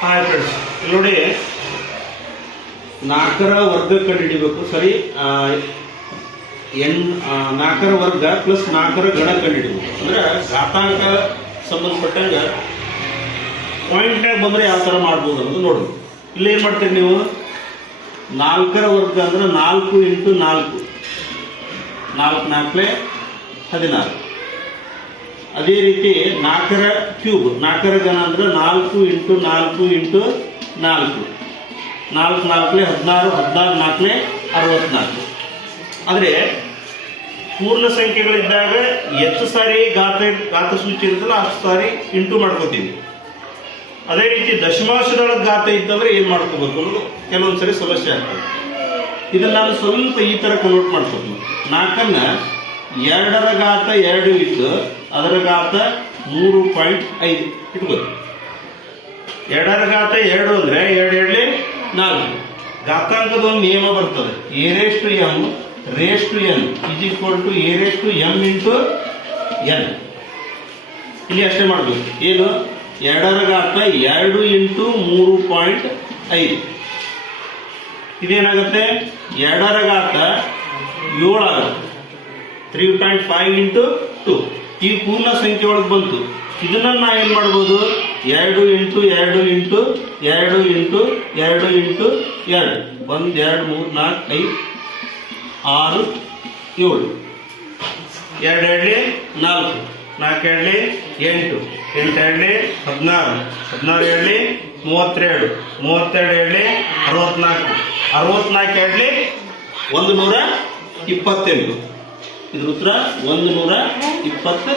Hi friends ನೋಡಿ, ನಾಲ್ಕರ ವರ್ಗ ಕಂಡುಹಿಡಿಬೇಕು. ಸರಿ ಎನ್ ನಾಲ್ಕರ ವರ್ಗ ಪ್ಲಸ್ ನಾಲ್ಕರ ಗಣ ಕಂಡುಹಿಡಿಬೇಕು. ಅಂದ್ರೆ ಘಾತಾಂಕ ಸಂಬಂಧಪಟ್ಟಂಗ ಪಾಯಿಂಟ್ ಬಂದ್ರೆ ಯಾವ ಥರ ಮಾಡ್ಬೋದು ಅನ್ನೋದು ನೋಡಿ. ಇಲ್ಲಿ ಏನು ಮಾಡ್ತೀರಿ ನೀವು? ನಾಲ್ಕರ ವರ್ಗ ಅಂದ್ರೆ ನಾಲ್ಕು ಇಂಟು ನಾಲ್ಕು. ನಾಲ್ಕು ನಾಲ್ಕಲೆ ಹದಿನಾರು. ಅದೇ ರೀತಿ ನಾಲ್ಕರ ಕ್ಯೂಬ್, ನಾಲ್ಕರ ಘನ ಅಂದ್ರೆ ನಾಲ್ಕು ಇಂಟು ನಾಲ್ಕು ಇಂಟು ನಾಲ್ಕು. ನಾಲ್ಕು ನಾಲ್ಕನೇ ಹದಿನಾರು ಹದಿನಾರು ನಾಲ್ಕಲೆ ಅರವತ್ನಾಲ್ಕು. ಆದರೆ ಪೂರ್ಣ ಸಂಖ್ಯೆಗಳಿದ್ದಾಗ ಎಷ್ಟು ಸಾರಿ ಗಾತ್ರ ಗಾತ್ರ ಸೂಚಿ ಇರುತ್ತಲ್ಲ ಅಷ್ಟು ಸಾರಿ ಇಂಟು ಮಾಡ್ಕೋತೀವಿ. ಅದೇ ರೀತಿ ದಶಮಾಂಶದೊಳಗೆ ಗಾತ್ರ ಇತ್ತಂದ್ರೆ ಏನು ಮಾಡ್ಕೋಬೇಕು ಅನ್ನೋದು ಕೆಲವೊಂದು ಸರಿ ಸಮಸ್ಯೆ ಆಗ್ತದೆ. ಇದನ್ನ ನಾನು ಸ್ವಲ್ಪ ಈ ಥರ ಕನ್ವರ್ಟ್ ಮಾಡ್ಕೋತೀನಿ. ನಾಲ್ಕನ್ನ ಎರಡರ ಗಾತ್ರ ಎರಡು ಇತ್ತು. ಅದರ ಗಾತ್ರ ಮೂರು ಪಾಯಿಂಟ್ ಐದು. ಇಟ್ಬೋದು ಎರಡರ ಗಾತ್ರ ಎರಡು ಅಂದರೆ ಎರಡು ಎರಡಲಿ ನಾಲ್ಕು. ಘಾತಾಂಕದ ಒಂದು ನಿಯಮ ಬರ್ತದೆ. A raised to m raised to n is equal to a raised to m into n. ಇಲ್ಲಿ ಅಷ್ಟೇ ಮಾಡಬೇಕು. ಏನು? ಎರಡರ ಗಾತ್ರ ಎರಡು ಇಂಟು ಮೂರು ಪಾಯಿಂಟ್ ಐದು. ಇದೇನಾಗುತ್ತೆ? ಎರಡರ ಗಾತ್ರ ಏಳು ಆಗುತ್ತೆ three point five into two ಈ ಪೂರ್ಣ ಸಂಖ್ಯೆ ಒಳಗೆ ಬಂತು. ಇದನ್ನ ನಾ ಏನು ಮಾಡ್ಬೋದು? ಎರಡು ಇಂಟು ಎರಡು ಇಂಟು ಎರಡು ಇಂಟು ಎರಡು ಇಂಟು ಎರಡು. ಒಂದು, ಎರಡು, ಮೂರು, ನಾಲ್ಕು, ಐದು, ಆರು, ಏಳು. ಎರಡೆರಡ್ಲಿ ನಾಲ್ಕು. ನಾಲ್ಕು ಎರಡಲಿ ಎಂಟು. ಎಂಟು ಹದಿನಾರು. ಹದಿನಾರು ಎರಡಲಿ ಮೂವತ್ತೆರಡು. ಮೂವತ್ತೆರಡು ಎರಡಲಿ ಅರವತ್ನಾಲ್ಕು. ಅರವತ್ನಾಲ್ಕು ಎರಡಲಿ ಒಂದು ನೂರ ಇಪ್ಪತ್ತೆಂಟು. ಇದ್ರ ಉತ್ತರ ಒಂದು ನೂರ ಇಪ್ಪತ್ತ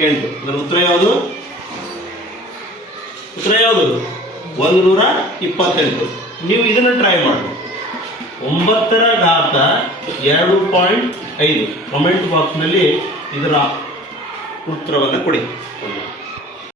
ಎಂಟು ಇದರ ಉತ್ತರ ಯಾವುದು? ಉತ್ತರ ಯಾವುದು? ಒಂದು ನೂರ ಇಪ್ಪತ್ತೆಂಟು. ನೀವು ಇದನ್ನು ಟ್ರೈ ಮಾಡಿ. ಒಂಬತ್ತರ ಘಾತ ಎರಡು ಪಾಯಿಂಟ್ ಐದು. ಕಮೆಂಟ್ ಬಾಕ್ಸ್ನಲ್ಲಿ ಇದರ ಉತ್ತರವನ್ನು ಕೊಡಿ.